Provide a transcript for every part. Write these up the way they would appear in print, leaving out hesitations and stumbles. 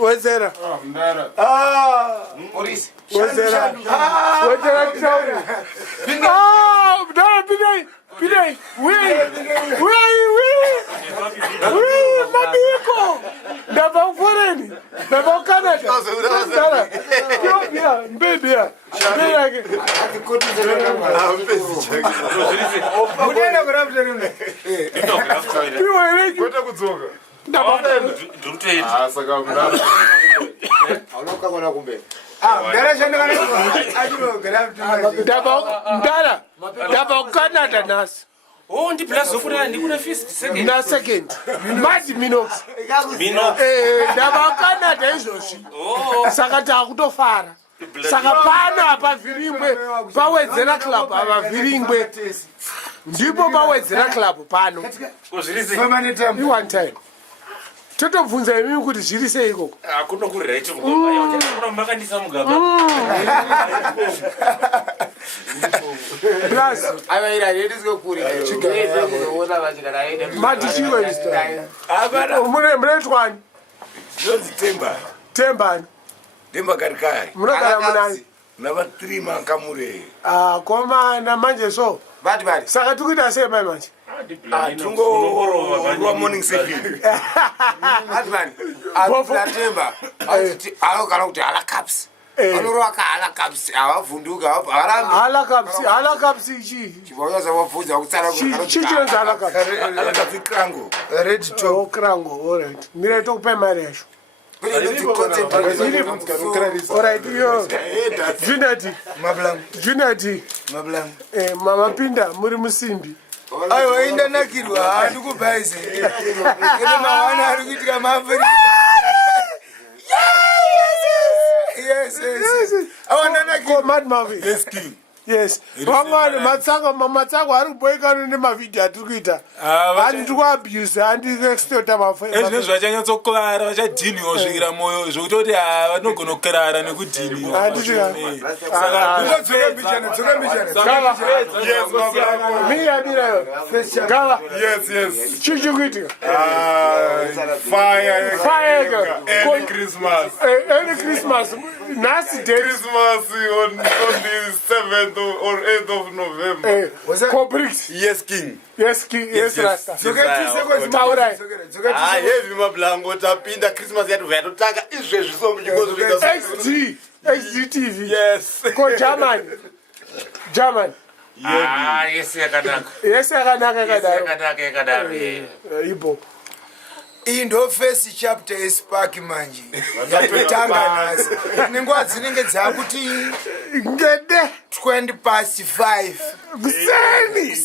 Wezera. Police. Wezera. Wezera Chauri. Mdara Pidei. Mabiko. Ndaba uforeni. Ndaba Canada. Ndara. Kyo mbebia. Mbeyake. Mudena kurapterune. Kweta kudzoka. Ndaba. Ndurutei. Saka mdara. Anoka kona kumbe. Mdara shandana. Ajiro grapterune. Ndaba Canada nas. Oh, ndi plus zokuna ndikuna first second. Na second. Mad Minox. Minox. Ndaba Canada izvoshi. Oh. Saka takutofara. Saka pana paviringwe pawedzera club avaviringwe. Ndipo pawedzera club pano. Kozvirise. One time. Totobvunza imi kuti zviri sei ikoko. Akuno kurira ichi mugamba. Ayo ndakuna makandisa mugamba. Plus Avaira redisco kuri. Chigeze kuona vachikana ende. mati chiweista. Mune twani. Zvozi Tembani. Temba karikari. Munogara munani. Nava 3 mankamure. Koma na manje so. Bati. Saka tukuita sei mai manje. Tungo morning session. Batman. Atemba. Alo kana kuti ala caps. Anoroka ala caps. Avavhunduka avarambi. Hala kapsi chi. Chiboya zavabvudza kutsara Chi chenza hala kapsi. Alakafi krango. red top. Krango, all right. Mire tokupe mari yacho. All right, yo. Junati. Mama Pinda, muri musimbi. Ayo waenda nakirwa handi kubaise. Ene mawana ari kuitika mafiri. Yes. Awana nakirwa Mad Mavi. Yes, king. Yes. Vamwana matsango ari kuboekana nemavideo atiri kuita. Handi tiri kuabuse, handi ekstota mafiri. Ezvino zvachanyatsokurara vachadhiniwo kusvikira moyo zvokuti kuti vanogona kukurara nekudhini. Gava. Yes. Chichi kuitika. Fire. Early Christmas. Early Christmas. Nasty day. Christmas on the 7th or 8th of November. Complete. Yes, king. Yes, Rasta. Taurai. Heavy mablango tapinda Christmas yatu yatotanga izvezvi sombi chikozvika. XG TV. Yes. Ko German. Yes, yakanaka. Yes, yakanaka. Ibo. Indo first chapter espark manje. Yatotanga nasi. Ningwa dzinenge dzakuti ngede 5:20. Kuseni.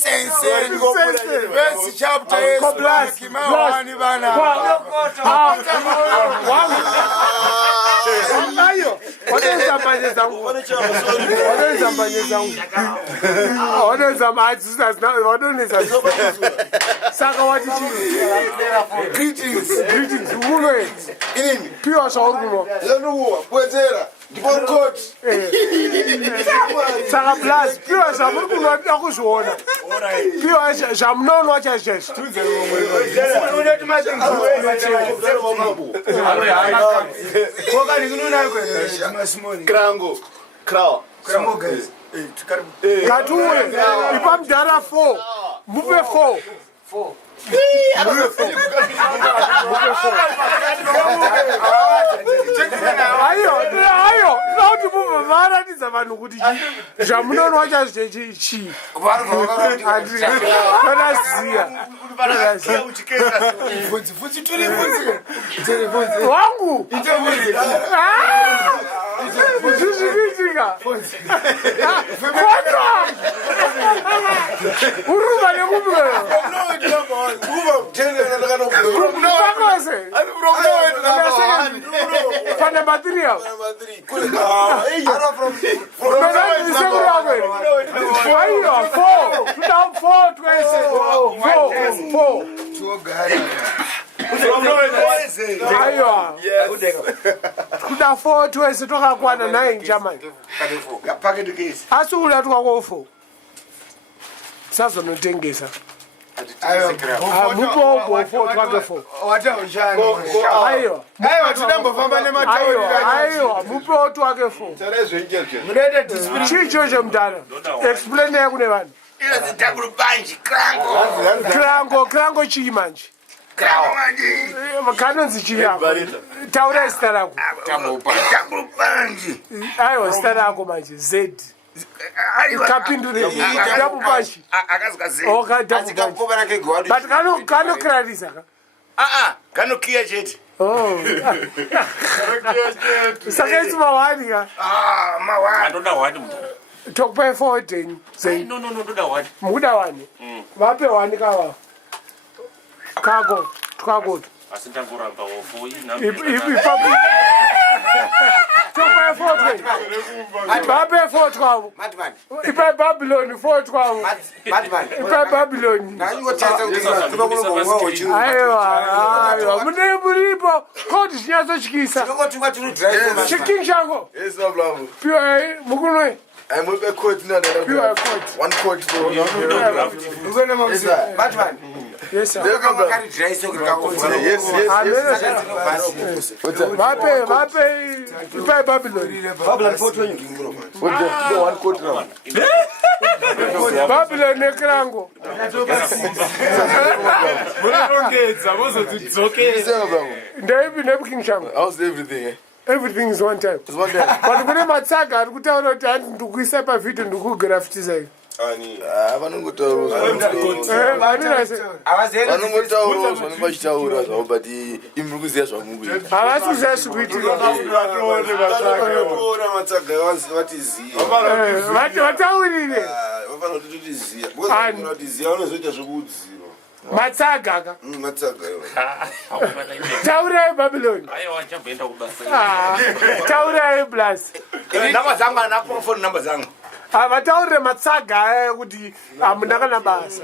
First chapter espark mawani bana. Ayo. Wadenza manje zangu. Saka wati Greetings. Uwe. Inini? Pure shawarma. Yanuwa, kwenzera. Ndipokot. Saka plus pure shawarma ndakuzviona. Pure shamunono wachajesh. Krango. Krawa. Katuwe. Ipamdara 4. Mupe 4. Ayo, nauti muva varatidza vanhu kuti zvamunono wachachi wangu zvichiitika uruva nekumweyo Fan number 3 out. Kuda 4 twese tokakwana naye German. Asi ula tukako 4. Sasa notengesa. mupo bofo twake fo aiwa tinambofamba aiwa mupo twake fo chicho chemudhara explain ya kune vanhu krango chii manje kanonzi chii yako taura zita rako aiwa zita rako manje z kapindure dabupanshi oka dabupanshi but kanokirarisa kanokiya chete saka isi mawani ka Ndoda wani mudhara. tokupai 14 zai No, ndoda wani. muda wani vape wani kava kako twakoti Asi ndangoramba wofo tokupai 14 vape 4 twavo ipai babyloni 4 twavo ipai babyloni aiwa mune muripo koti chinyatsotyisa chiking chango piwa mukunoi piwa koti yes sir vape ipai babyloni babyloni nekrango ndeipi nebuking chango everything is one time but kune matsaga ari kutaura kuti handi ndikuisa pavhidhio ndikugirafitisa iyo vanongotaura zvavo but imuri kuziva zvamukuita havasi kuziva zvikuitika vataurire matsaga ka taurai babyloni Aiwa chamboenda kubasa. taurai blasi namba dzangu anapo phone namba dzangu vataurire matsaga kuti hamunakana basa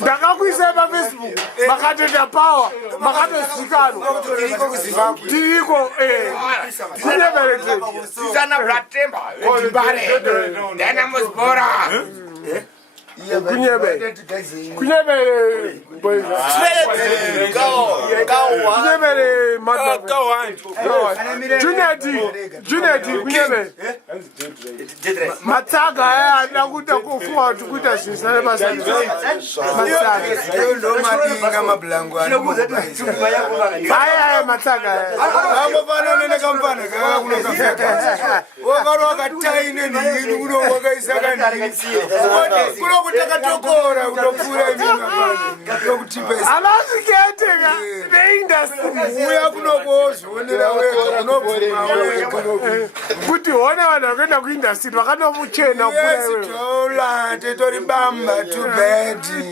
ndakakuisai pafacebook makatoita power makatozikanwa tiriko kunyeveretei Susanna Blatemba Kodibare Dana Mosbora kunyevere kunyevere juneti kunyevere matsaga aya ada kuita kufuwa kuti kuita zvisare aya matsaga takatokora kunopfuura havazviketeka neindastri uya kunokuzvionera wega unobvuma kuti hona vanhu vakuenda kuindastri vakanomuchena kutola tetori bamba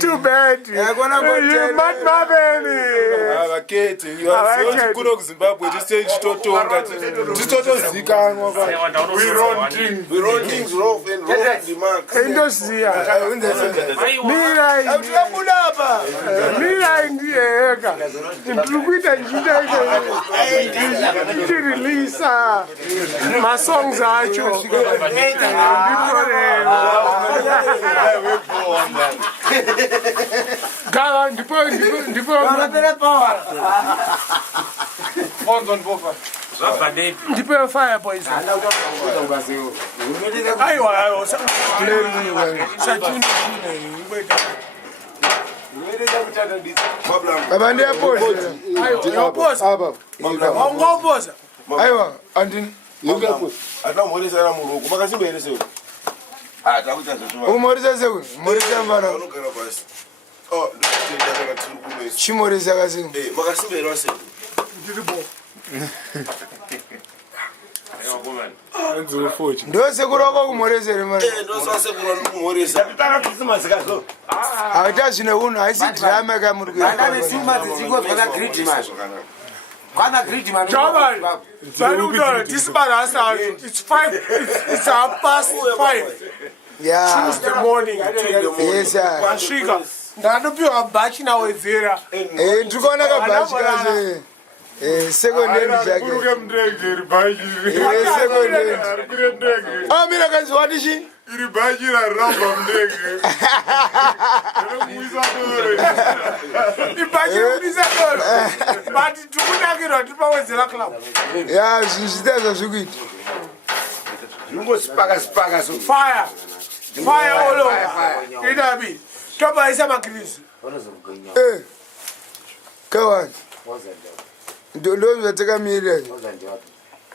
too bad madmaveni vakete kuno kuzimbabwe tise chitotonga titotozikanwa indoziya mirai ndiyeka ndiri kuita ndichirilisa masongs acho gava ndipo ndipo fire boys aiwa baba ndiyaposa ngoposa aiwa andini atamhoresana muruku makasimbeereseu ukumorisa seku morisa mvana chimorisa kasinga makasimbeerwa sei ndosekuroko kumoresere aita zvine unhu haisi drama kamuri ndanopiwa bhachi nawedzera ndikuona kabhachi kaze Secondary jacket. Secondary. Ah, mira kazi wadishi. Iribajira ramba mdege. Ibajira but tukunakira tipawedzera club. Ya, zvichitaza zvikuita. Spaka so. Fire all over. Idabi. Toba isa makrisi. Kawan. Ndo zvataka mirira.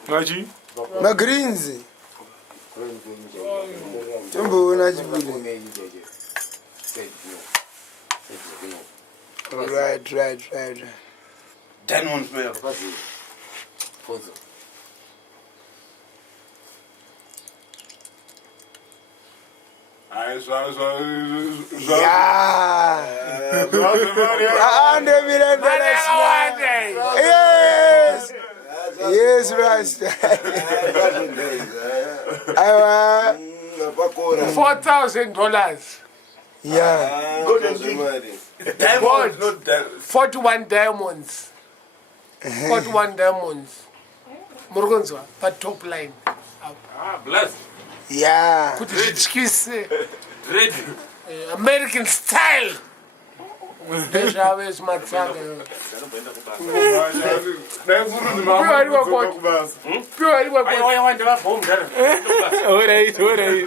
Machi? Magreens. Tomboona chibule. Right. Diamond player. Yes, Rasta. $4,000. Yeah. Diamond, not diamond. 41 diamonds. 41 diamonds. Murugonzwa, but top line. Bless. Yeah. Kuti zvityise. Red. American style. Ndezvave zvimatsanga. Piwa iri kwakoti.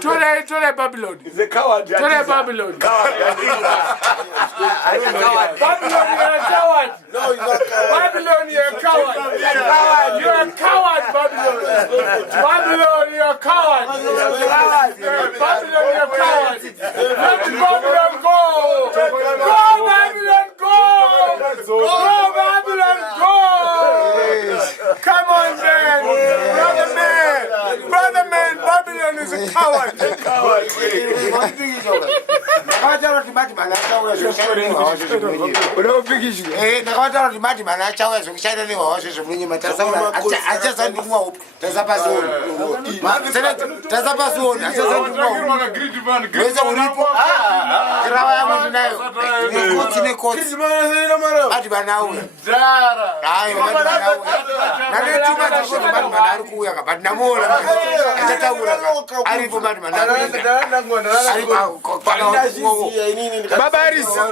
Tore Babylon. He's a coward. Tore Babylon. Coward, Babylon, you're a coward. No, he's not coward. Babylon, you're a coward. You're a coward, Babylon. Babylon, you're a coward. Babylon, you're a coward. Let Babylon go. Go, Babylon, go. Go, Babylon, go. Come on, man. Brother man, Babylon is a coward. Babarisa.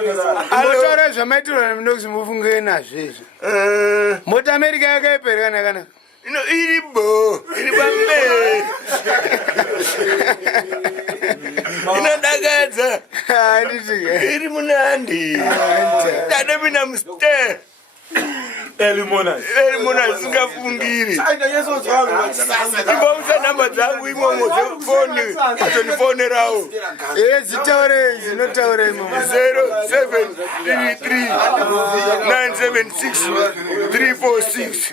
Motora zvamaitirwa nemunokusi mufunge nazvo izvo. Mota America yakaipera kana. No, iribo. Iribambe. Inodakadza. Iri munandi. Dada mina mste. Elimona Singafungiri. Ibauza namba dzangu imomo dzefoni. Atonifonerawo. Zitaure zvinotaura imomo. 0733976346.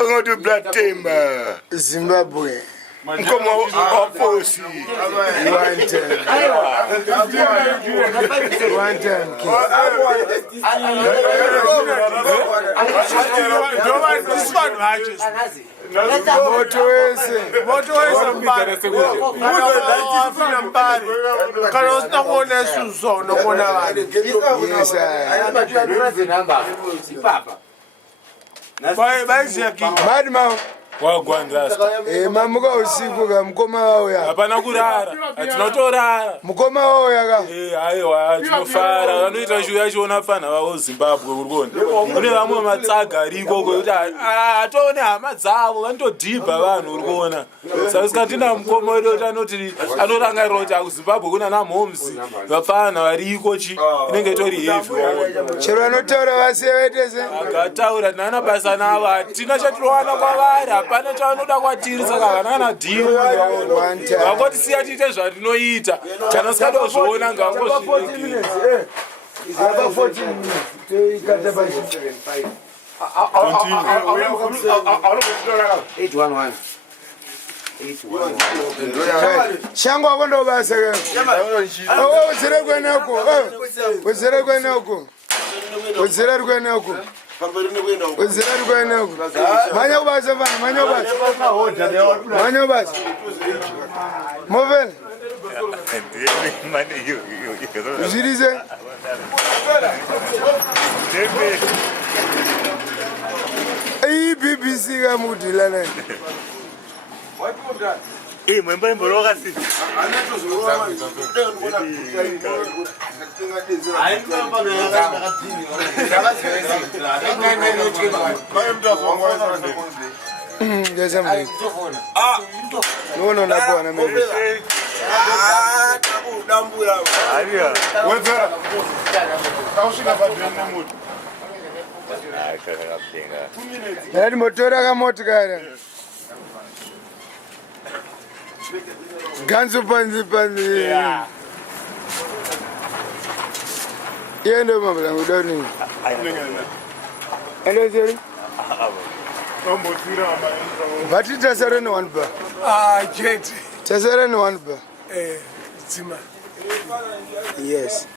Ungoti blood temba. Zimbabwe. Mkomo wa posi. One time. This one matches. Moto wese mbari. Kana usina kuona suso unokuona vanhu. Madman. wagwanzasta mamuka usiku ka mukoma wauya hapana kurara atinotorara mukoma wauya ka aiwa tinofara vanoita shuya chiona fana vavo Zimbabwe urikona kune vamwe matsaga ariko kuti atone hama dzavo vanotodhibha vanhu urikuona saka sikatina mukoma wedu kuti anoti anorangarira kuti akuZimbabwe kuna namhomzi vapfana variko chi inenge itori hevi chero vanotaura vasiye vaitese akataura tinana basa navo hatina chatinowana kwavari hapana chavanoda kwatiri saka havana kana dhiru vangotisiya tiite zvatinoita kana sikatozviona ngavangozvirekera shangu akondobasa wezere kwenako wezere kwenako wezere kwenako wezere kwenako manya kubasa fana manya kubasa manya kubasa movele zvirise sika mudila naye. Mwemba imboroka si. Ngeza mbi. Nono napona mimi. Dambula. Aliya. Wenzera. Taushika padrena mutu. Yari motora ka motikara. Gansu panzi. Yendo mabla ngudoni. Hello sir. Bati tasare no one bar. Jet. Tasare no one bar. Zima. Yes.